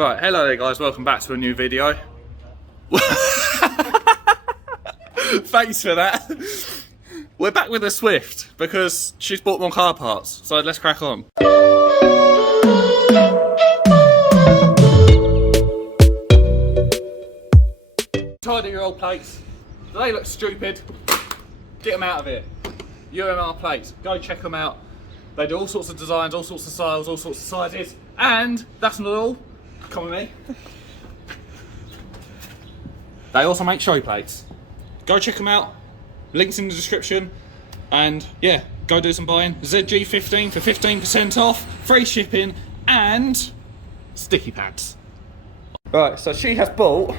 Right, hello there guys, welcome back to a new video. Thanks for that. We're back with the Swift because she's bought more car parts, so let's crack on. Tidy your old plates. They look stupid. Get them out of here. UMR plates, go check them out. They do all sorts of designs, all sorts of styles, all sorts of sizes. And that's not all. Come with me. They also make show plates. Go check them out. Links in the description. And yeah, go do some buying. ZG15 for 15% off, free shipping, and sticky pads. Right, so she has bought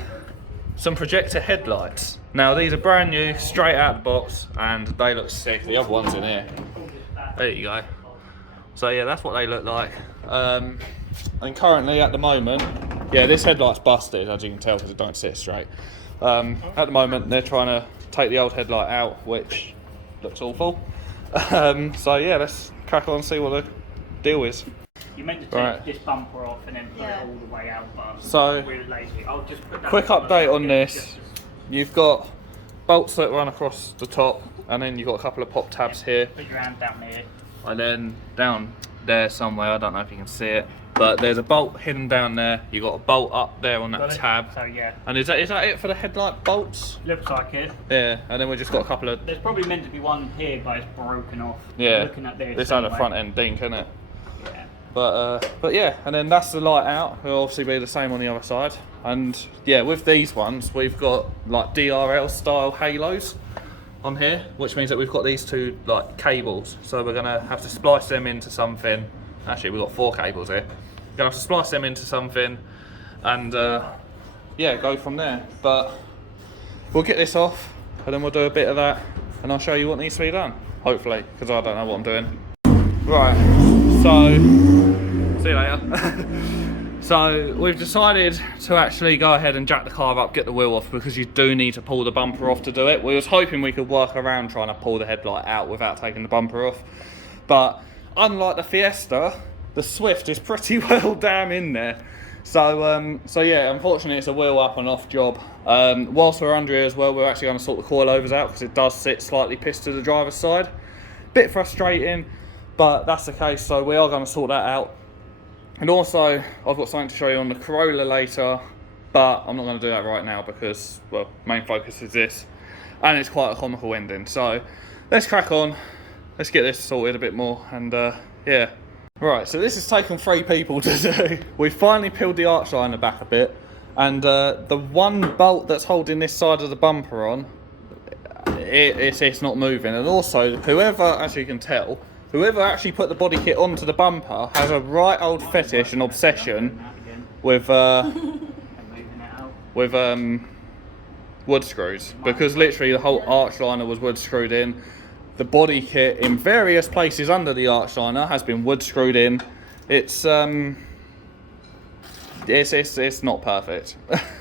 some projector headlights. Now these are brand new, straight out of the box, and they look sick. The other one's in here. There you go. So yeah, that's what they look like. And currently at the moment, yeah, this headlight's busted, as you can tell, because it don't sit straight. At the moment, they're trying to take the old headlight out, which looks awful. So yeah, let's crack on and see what the deal is. You meant to take this bumper off and then put it all the way out, but so, we're lazy. I'll just put that quick update on this. You've got bolts that run across the top, and then you've got a couple of pop tabs here. Put your hand down there. And then down there somewhere, I don't know if you can see it, but there's a bolt hidden down there. You've got a bolt up there on that tab. So yeah. And is that it for the headlight bolts? Looks like it. Yeah, and then we've just got a couple of... There's probably meant to be one here, but it's broken off. Yeah, looking at this had a front end dink, isn't it? Yeah. But yeah, and then that's the light out. It'll obviously be the same on the other side. And yeah, with these ones, we've got like DRL style halos on here, which means that we've got these two like cables. So we're gonna have to splice them into something. Actually, we've got 4 cables here. We're gonna have to splice them into something, and yeah, go from there. But we'll get this off, and then we'll do a bit of that, and I'll show you what needs to be done. Hopefully, because I don't know what I'm doing. Right, so see you later. So we've decided to actually go ahead and jack the car up, get the wheel off, because you do need to pull the bumper off to do it. We was hoping we could work around trying to pull the headlight out without taking the bumper off, but unlike the Fiesta, the Swift is pretty well damn in there. So yeah, unfortunately it's a wheel up and off job. Whilst we're under here as well, we're actually going to sort the coilovers out because it does sit slightly pissed to the driver's side. Bit frustrating, but that's the case, so we are going to sort that out. And also, I've got something to show you on the Corolla later, but I'm not going to do that right now because, well, main focus is this, and it's quite a comical ending. So let's crack on, let's get this sorted a bit more, and yeah. Right, so this has taken 3 people to do. We finally peeled the arch liner back a bit, and the one bolt that's holding this side of the bumper on, it's not moving. And also, whoever, as you can tell, whoever actually put the body kit onto the bumper has a right old fetish and obsession with wood screws, because literally the whole arch liner was wood screwed in. The body kit in various places under the arch liner has been wood screwed in. It's not perfect.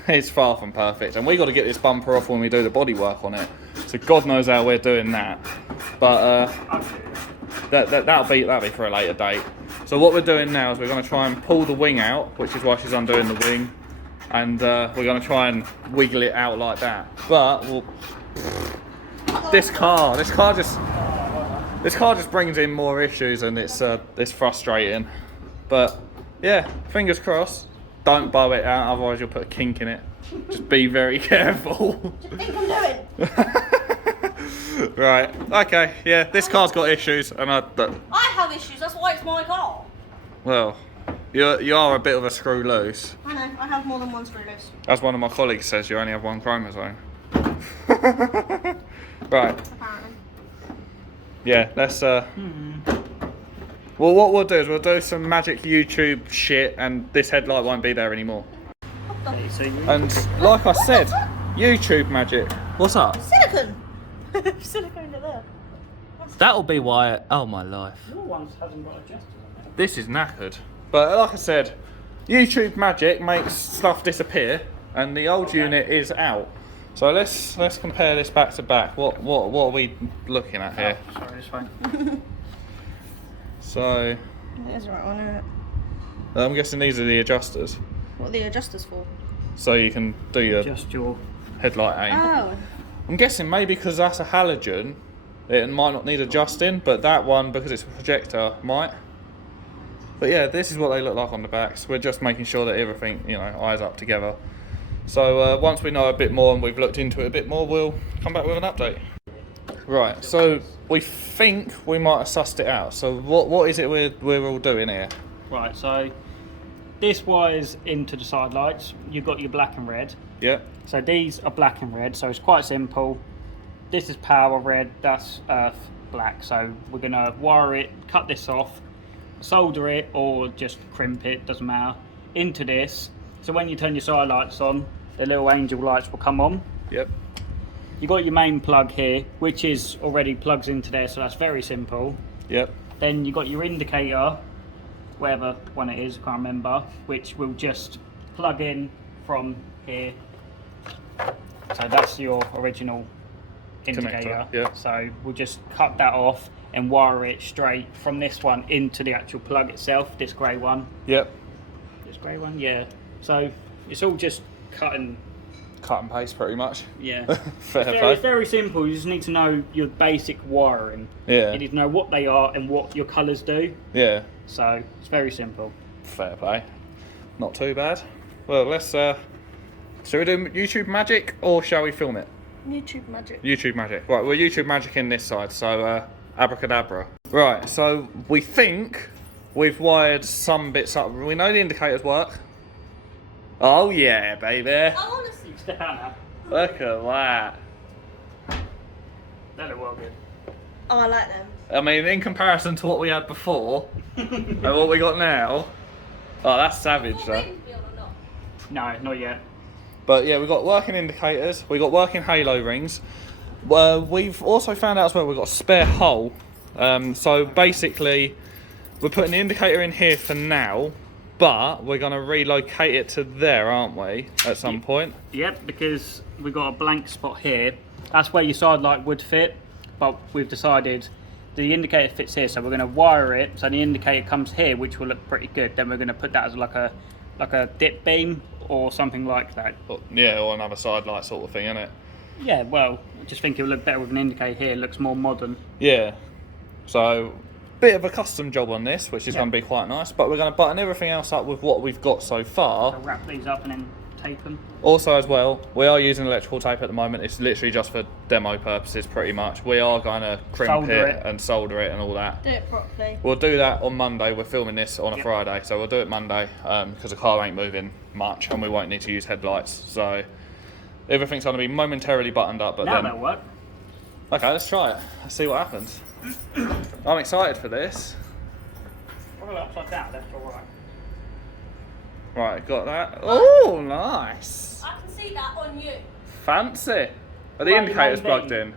It's far from perfect, and we got to get this bumper off when we do the body work on it. So God knows how we're doing that. But that'll be for a later date. So what we're doing now is we're going to try and pull the wing out, which is why she's undoing the wing, and we're going to try and wiggle it out like that. But this car just brings in more issues, and it's frustrating. But yeah, fingers crossed. Don't bow it out, otherwise you'll put a kink in it. Just be very careful. What do you think I'm doing? Right, okay, yeah, this car's got issues, and I have issues, that's why it's my car. well, you are a bit of a screw loose. I know, I have more than one screw loose. As one of my colleagues says, you only have one chromosome. Right. Apparently. Yeah, let's well, what we'll do is we'll do some magic YouTube shit, and this headlight won't be there anymore. And like I said, YouTube magic. What's up? Silicone! Silicone to there. That'll be why. Oh my life. Your one hasn't got adjusters on it. This is knackered. But like I said, YouTube magic makes stuff disappear, and the old unit is out. So let's compare this back to back. What are we looking at here? Oh, sorry, it's fine. So There's the right one, isn't it? I'm guessing these are the adjusters. What are the adjusters for? So you can do your Just your. headlight aim. Oh. I'm guessing maybe because that's a halogen, it might not need adjusting, but that one, because it's a projector, might. But yeah, this is what they look like on the backs. We're just making sure that everything, you know, eyes up together. So once we know a bit more and we've looked into it a bit more, we'll come back with an update. Right, so we think we might have sussed it out. So what is it we're all doing here? Right, so this wires into the side lights. You've got your black and red. Yeah. So these are black and red, so it's quite simple. This is power red, that's earth black. So we're gonna wire it, cut this off, solder it or just crimp it, doesn't matter, into this. So when you turn your side lights on, the little angel lights will come on. Yep. You've got your main plug here, which is already plugs into there, so that's very simple. Yep. Then you've got your indicator, whatever one it is, I can't remember, which will just plug in from here. So that's your original indicator. Connector, yeah. So we'll just cut that off and wire it straight from this one into the actual plug itself, this grey one. Yep. This grey one, yeah. So it's all just cut and paste pretty much. yeah. Fair It's play. very simple. You just need to know your basic wiring. Yeah. You need to know what they are and what your colours do. Yeah. So it's very simple. Fair play. Not too bad. Well, let's shall we do YouTube magic or shall we film it? YouTube magic. YouTube magic. Right, we're YouTube magic in this side, so abracadabra. Right, so we think we've wired some bits up. We know the indicators work. Oh yeah, baby. I want to see. Stefano, Look at that. they look well good. Oh, I like them. I mean, in comparison to what we had before and what we got now, oh, that's savage though. No, not yet. But yeah, we've got working indicators, we've got working halo rings. We've also found out as well we've got a spare hole. So basically, we're putting the indicator in here for now, but we're going to relocate it to there, aren't we, at some point? Yep, because we've got a blank spot here. That's where your side light would fit, but we've decided the indicator fits here, so we're going to wire it so the indicator comes here, which will look pretty good. Then we're going to put that as like a dip beam or something like that. Yeah, or another side light sort of thing, innit? Yeah, well, I just think it would look better with an indicator here. It looks more modern. Yeah. So, bit of a custom job on this, which is Yeah. going to be quite nice, but we're going to button everything else up with what we've got so far. So wrap these up and then tape them. Also as well, we are using electrical tape at the moment. It's literally just for demo purposes pretty much. We are going to crimp Solder it it. and solder it and all that. Do it properly. We'll do that on Monday. We're filming this on a Yep. Friday, so we'll do it Monday because the car ain't moving much and we won't need to use headlights. So everything's going to be momentarily buttoned up. But Now then, that'll work. okay, let's try it. Let's see what happens. I'm excited for this. Roll it upside down, left or right. Right, got that. Oh, nice. I can see that on you. Fancy. Are the Right, indicators main plugged beam. in?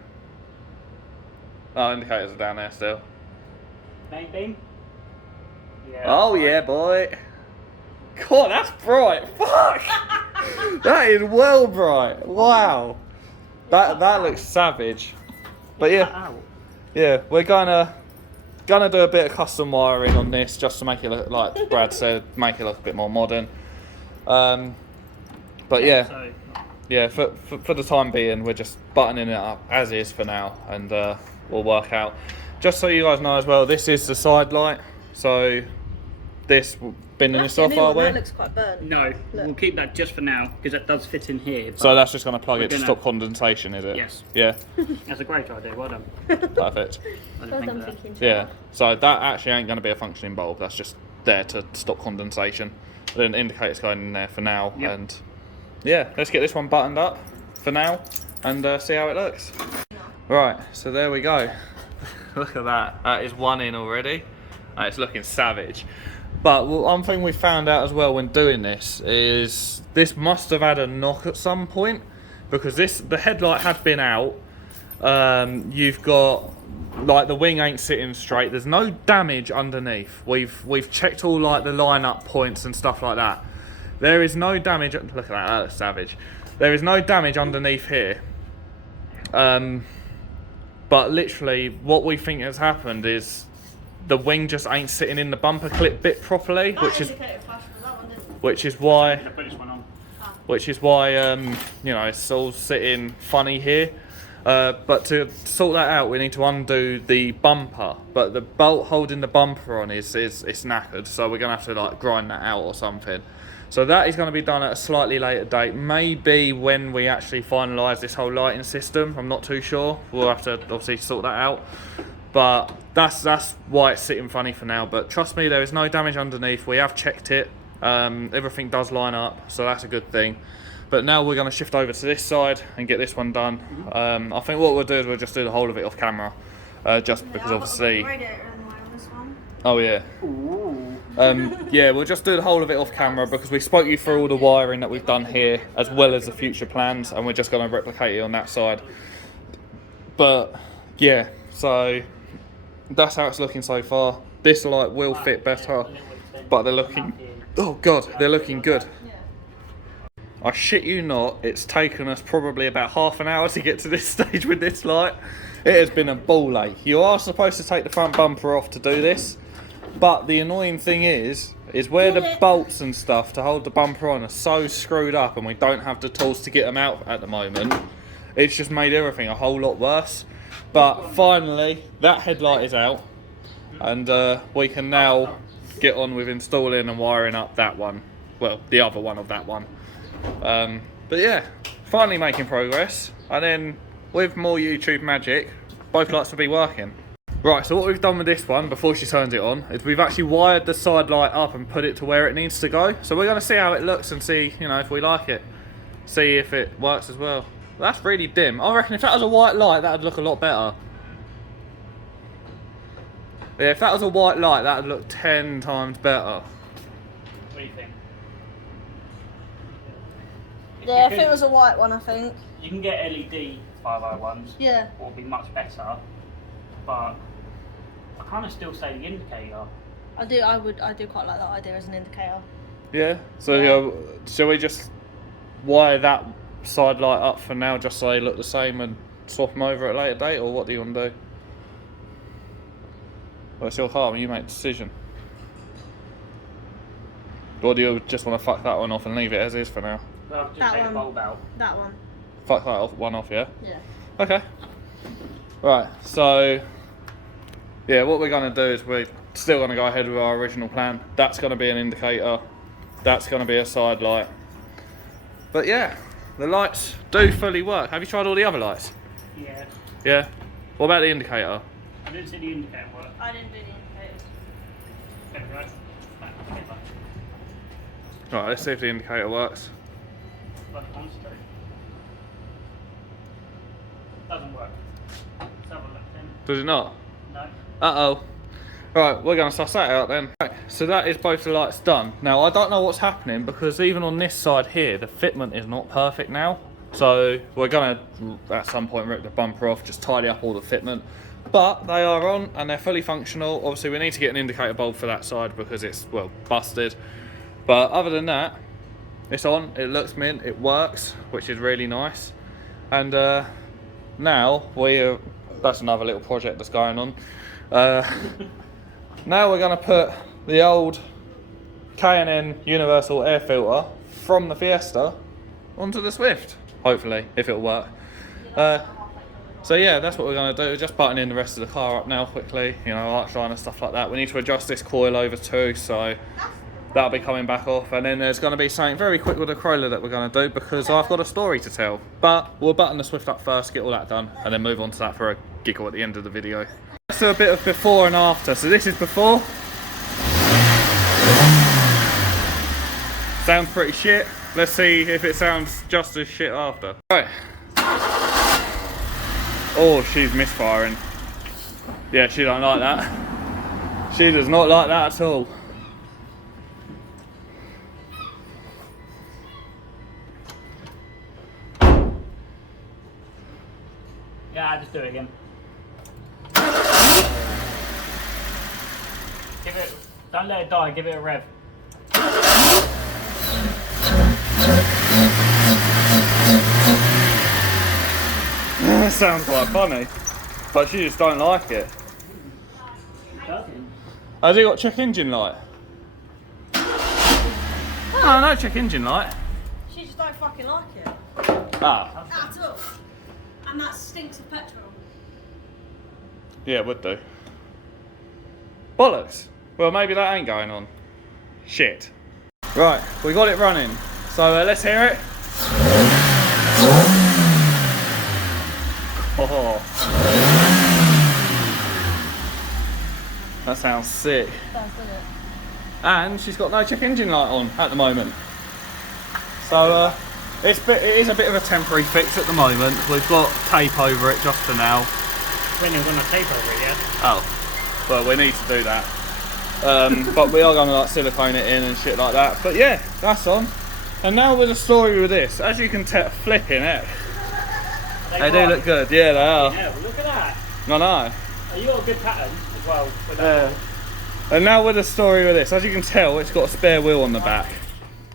Oh, indicators are down there still. Main beam? Yeah. Oh yeah, boy. God, that's bright. Fuck. That is well bright. Wow. That looks savage. But yeah, Ow. yeah, we're gonna do a bit of custom wiring on this just to make it look, like Brad said, make it look a bit more modern. But yeah, So, yeah. For the time being, we're just buttoning it up as is for now, and we'll work out. Just so you guys know as well, this is the side light. So this binning this off, are we? That looks quite burnt. no, we'll keep that just for now because that does fit in here. but So that's just going to plug We're it to gonna- stop condensation, is it? Yes. Yeah. That's a great idea. Well done. Perfect. I didn't Well think done of that. thinking. Yeah. So that actually ain't going to be a functioning bulb. That's just there to stop condensation. Then the indicator's going in there for now, Yep. and yeah, let's get this one buttoned up for now and see how it looks. Right. So there we go. Look at that. That is one in already. And it's looking savage. But one thing we found out as well when doing this is this must have had a knock at some point because the headlight had been out. You've got like the wing ain't sitting straight. There's no damage underneath. We've checked all like the line-up points and stuff like that. There is no damage. Look at that. That looks savage. There is no damage underneath here. But literally, what we think has happened is the wing just ain't sitting in the bumper clip bit properly, which is indicator flash for that one, didn't which is why Put this one on. you know, it's all sitting funny here. But to sort that out, we need to undo the bumper. But the bolt holding the bumper on is knackered, so we're gonna have to like grind that out or something. So that is going to be done at a slightly later date, maybe when we actually finalise this whole lighting system. I'm not too sure. We'll have to obviously sort that out. But that's why it's sitting funny for now. But trust me, there is no damage underneath. We have checked it. Everything does line up, so that's a good thing. But now we're going to shift over to this side and get this one done. I think what we'll do is we'll just do the whole of it off camera, just because obviously. Oh yeah. Yeah, we'll just do the whole of it off camera because we spoke you through all the wiring that we've done here as well as the future plans, and we're just going to replicate it on that side. But yeah, so that's how it's looking so far. This light will fit better, but they're looking, oh god, they're looking good. I shit you not, it's taken us probably about half an hour to get to this stage with this light. It has been a ball ache. You are supposed to take the front bumper off to do this. But the annoying thing is where the bolts and stuff to hold the bumper on are so screwed up and we don't have the tools to get them out at the moment. It's just made everything a whole lot worse. But finally, that headlight is out. And we can now get on with installing and wiring up that one. Well, the other one of that one. But yeah, finally making progress. And then with more YouTube magic, both lights will be working. Right, so what we've done with this one, before she turns it on, is we've actually wired the side light up and put it to where it needs to go. So we're going to see how it looks and see, you know, if we like it. See if it works as well. That's really dim. I reckon if that was a white light, that would look a lot better. Yeah, if that was a white light, that would look 10 times better. What do you think? Yeah, if it was a white one, I think. You can get LED 501s. Yeah. Or be much better. But I kind of still say the indicator. I do quite like that idea as an indicator. Yeah. So shall we just wire that side light up for now, just so they look the same, and swap them over at a later date, or what do you want to do? Well, it's your car, you make the decision. Or do you just want to fuck that one off and leave it as is for now? Well, just That take one. the bulb out. That one. Fuck that one off, yeah? Yeah. Okay. Right, so yeah, what we're going to do is we're still going to go ahead with our original plan. That's going to be an indicator. That's going to be a side light. But yeah, the lights do fully work. Have you tried all the other lights? Yeah. Yeah? What about the indicator? I didn't see the indicator work. I didn't do the indicators. There we go. Back together. Right, let's see if the indicator works. Like it wants to. Doesn't work. Let's have a look then. Does it not? No. Uh-oh. Right, we're going to suss that out then. Right, so that is both the lights done. Now, I don't know what's happening because even on this side here, the fitment is not perfect now. So we're going to, at some point, rip the bumper off, just tidy up all the fitment. But they are on and they're fully functional. Obviously, we need to get an indicator bulb for that side because it's, well, busted. But other than that, it's on, it looks mint, it works, which is really nice. And now that's another little project that's going on. Now we're going to put the old K&N universal air filter from the Fiesta onto the Swift, hopefully, if it'll work. So yeah, that's what we're going to do. Just button in the rest of the car up now quickly, you know, arch line and stuff like that. We need to adjust this coil over too, so that'll be coming back off. And then there's going to be something very quick with the Corolla that we're going to do because I've got a story to tell. But we'll button the Swift up first, get all that done, and then move on to that for a giggle at the end of the video. Let's do a bit of before and after. So this is before. Sounds pretty shit. Let's see if it sounds just as shit after. Right. Oh, she's misfiring. Yeah, she don't like that. She does not like that at all. Yeah, just do it again. Give it, don't let it die, give it a rev. That sounds quite funny, but she just don't like it. It doesn't. Has it got check engine light? Oh, Oh, no check engine light. She just don't fucking like it. Ah. At all. And that stinks of petrol. Yeah, it would do. Bollocks. Well, maybe that ain't going on. Shit. Right, we got it running. So let's hear it. Oh. That sounds sick. Does, doesn't it? And she's got no check engine light on at the moment. So it is a bit of a temporary fix at the moment. We've got tape over it just for now. When you're going to tape over it, yeah? Oh, well, we need to do that. But we are going to like silicone it in and shit like that. But yeah, that's on. And now with the story with this, as you can tell, flipping it. They do look good. Yeah, they are. Yeah, well, look at that. I know. Oh, you got a good pattern as well. With that. And now with the story with this, as you can tell, it's got a spare wheel on the back.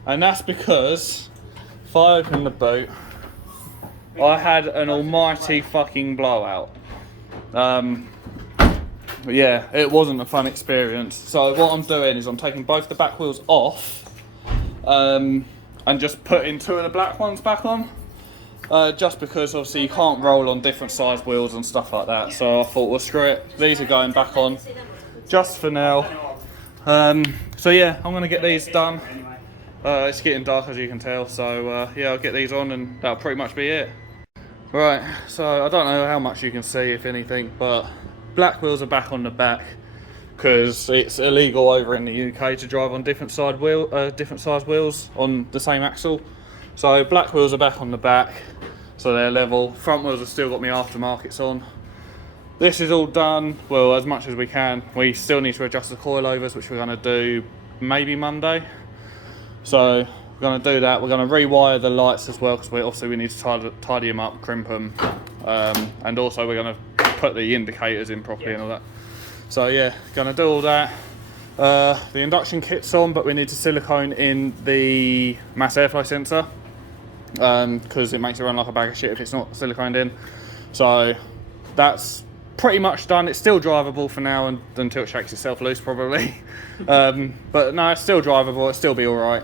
And that's because if I open the boot, I had an almighty fucking blowout. Yeah, it wasn't a fun experience. So what I'm doing is I'm taking both the back wheels off and just putting two of the black ones back on. Just because obviously you can't roll on different size wheels and stuff like that. So I thought, well, screw it. These are going back on just for now. So yeah, I'm going to get these done. It's getting dark as you can tell. So yeah, I'll get these on and that'll pretty much be it. Right, so I don't know how much you can see, if anything, but black wheels are back on the back because it's illegal over in the UK to drive on different size wheels on the same axle. So black wheels are back on the back, so they're level. Front wheels have still got my aftermarkets on. This is all done, well, as much as we can. We still need to adjust the coilovers, which we're going to do maybe Monday. So we're going to do that. We're going to rewire the lights as well, because obviously we need to tidy them up, crimp them, and also we're going to put the indicators in properly and all that. So yeah, going to do all that. The induction kit's on, but we need to silicone in the mass airflow sensor because it makes it run like a bag of shit if it's not siliconed in. So that's pretty much done. It's still drivable for now until it shakes itself loose probably. But no, it's still drivable, it'll still be alright.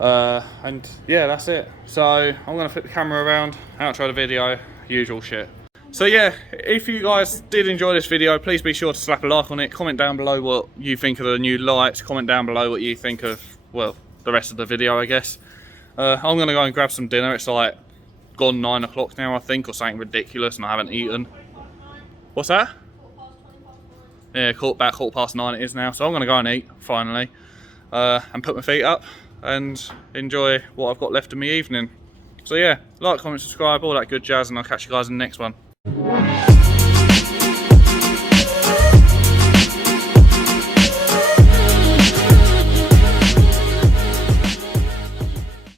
And yeah, that's it. So I'm going to flip the camera around, outro the video, usual shit. So yeah, if you guys did enjoy this video, please be sure to slap a like on it, comment down below what you think of the new lights, comment down below what you think of, well, the rest of the video, I guess. I'm going to go and grab some dinner. It's like gone 9 o'clock now, I think, or something ridiculous, and I haven't eaten. What's that? Yeah, quarter past 9 it is now, so I'm going to go and eat, finally, and put my feet up and enjoy what I've got left of my evening. So yeah, like, comment, subscribe, all that good jazz, and I'll catch you guys in the next one.